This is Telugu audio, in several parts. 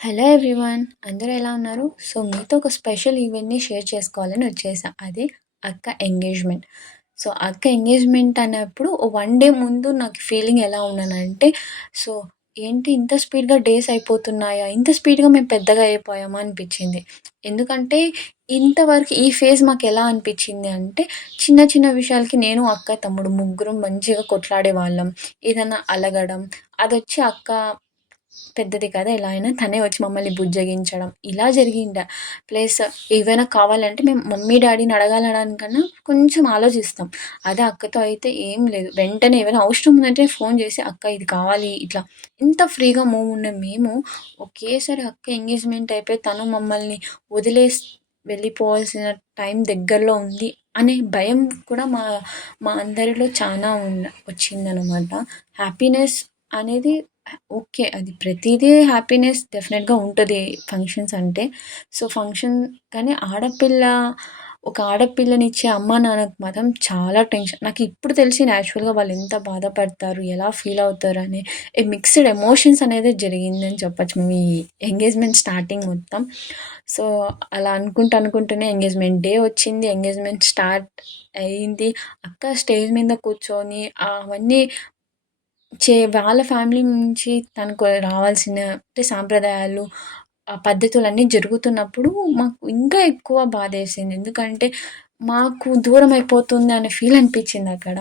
హలో ఎవ్రీవన్, అందరూ ఎలా ఉన్నారు? సో మీతో ఒక స్పెషల్ ఈవెంట్‌ని షేర్ చేసుకోవాలని వచ్చేసా. అదే అక్క ఎంగేజ్‌మెంట్. సో అక్క ఎంగేజ్‌మెంట్ అన్నప్పుడు ఓ 1 డే ముందు నాకు ఫీలింగ్ ఎలా ఉన్నానంటే, సో ఏంటి ఇంత స్పీడ్‌గా డేస్ అయిపోతున్నాయా? ఇంత స్పీడ్‌గా మేము పెద్దగా అయిపోయామా అనిపిచ్చింది. ఎందుకంటే ఇంతవరకు ఈ ఫేజ్ మాకెలా అనిపిచ్చింది అంటే, చిన్న చిన్న విషయాలకి నేను, అక్క, తమ్ముడు ముగ్గురం మంచిగా కొట్లాడేవాళ్ళం. ఏదన్నా అలగడం అదొచ్చి అక్క పెద్దది కదా! ఎలా అయినా తనే వచ్చి మమ్మల్ని బుజ్జగించడం ఇలా జరిగిండ. ప్లస్ ఏవైనా కావాలంటే మేము మమ్మీ, డ్యాడీని అడగాలనడానికన్నా కొంచెం ఆలోచిస్తాం. అదే అక్కతో అయితే ఏం లేదు. వెంటనే ఏమైనా అవసరం ఉందంటే ఫోన్ చేసి అక్క ఇది కావాలి ఇట్లా ఇంత ఫ్రీగా మూవ్ ఉన్న మేము ఒకేసారి అక్క ఎంగేజ్‌మెంట్ అయిపోయి తను మమ్మల్ని వదిలేసి వెళ్ళిపోవాల్సిన టైం దగ్గరలో ఉంది అనే భయం కూడా మా అందరిలో చానా వచ్చిందనమాట. హ్యాపీనెస్ అనేది ఓకే. అది ప్రతీదీ హ్యాపీనెస్ డెఫినెట్‌గా ఉంటది ఫంక్షన్స్ అంటే. సో, ఫంక్షన్ కానీ ఒక ఆడపిల్లనిచ్చే అమ్మా, నాన్నకి మాత్రం చాలా టెన్షన్. నాకిప్పుడు తెలిసింది యాక్చువల్‌గా వాళ్ళెంత బాధపడతారు, ఎలా ఫీల్ అవుతారని. మిక్స్డ్ ఎమోషన్స్ అనేది జరిగిందని చెప్పొచ్చు మేము ఈ ఎంగేజ్‌మెంట్ స్టార్టింగ్ మొత్తం. సో, అలా అనుకుంటూనే ఎంగేజ్‌మెంట్ డే వచ్చింది. ఎంగేజ్‌మెంట్ స్టార్ట్ అయింది. అక్క స్టేజ్ మీద కూర్చొని అవన్నీ వాళ్ళ ఫ్యామిలీ నుంచి తనకు రావాల్సిన అంటే సాంప్రదాయాలు, ఆ పద్ధతులన్నీ జరుగుతున్నప్పుడు మాకు ఇంకా ఎక్కువ బాధేసింది. ఎందుకంటే మాకు దూరం అయిపోతుంది అనే ఫీల్ అనిపించిందక్కడ.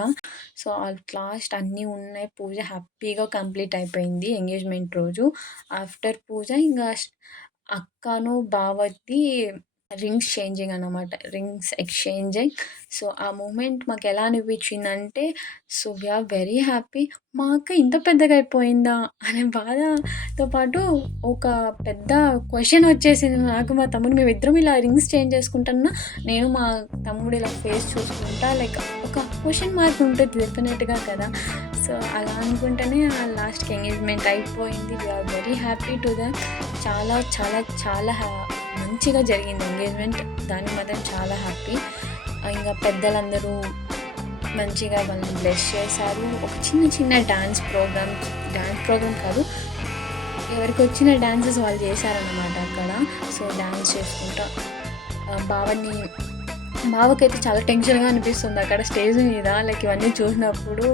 సో, అట్ లాస్ట్ అన్నీ ఉన్నాయి. పూజ హ్యాపీగా కంప్లీట్ అయిపోయింది ఎంగేజ్‌మెంట్ రోజు. ఆఫ్టర్ పూజ ఇంగా అక్కను, బావది రింగ్స్ చేంజింగ్ అన్నమాట. Rings exchanging. సో, ఆ మూమెంట్ మాకెలా అనిపించిందంటే, so, we are very happy. మా అక్క ఇంత పెద్దగా అయిపోయిందా అనే బాధతో పాటు ఒక పెద్ద క్వెషన్ వచ్చేసింది నాకు, మా తమ్ముడు. మేమిద్దరం ఇలా రింగ్స్ చేంజ్ చేసుకుంటున్నా, నేను మా తమ్ముడు ఇలా ఫేస్ చూసుకుంటా లైక్ ఒక క్వెషన్ మార్క్ ఉంటుంది డెఫినెట్‌గా కదా! సో, అలా అనుకుంటూనే లాస్ట్‌కి ఎంగేజ్‌మెంట్ అయిపోయింది. We are very happy to that. చాలా చాలా చాలా మంచిగా జరిగింది ఎంగేజ్‌మెంట్. దానికి మాత్రం చాలా హ్యాపీ. ఇంగా పెద్దలందరూ మంచిగా వాళ్ళని బ్లెస్ చేశారు. ఒక చిన్న డాన్స్ ప్రోగ్రామ్ కాదు, ఎవరికొచ్చిన డాన్సెస్ వాళ్ళు చేశారనమాట అక్కడ. సో, డాన్స్ చేసుకుంటా బావకైతే చాలా టెన్షన్‌గా అనిపిస్తుంది అక్కడ స్టేజ్ మీద లైక్ ఇవన్నీ చూసినప్పుడు.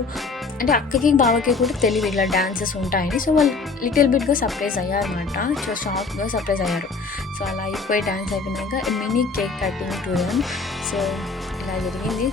అంటే అక్కకి, బావకి కూడా తెలీదు ఇలా డాన్సెస్ ఉంటాయని. సో, వాళ్ళు లిటిల్ బిట్‌గా సర్ప్రైజ్ అయ్యారనమాట. సో, షాక్‌గా సర్ప్రైజ్ అయ్యారు. సో, అలా అయిపోయి డాన్స్ అయిపోయినాక mini cake cutting to them. So, ఇలా జరిగింది.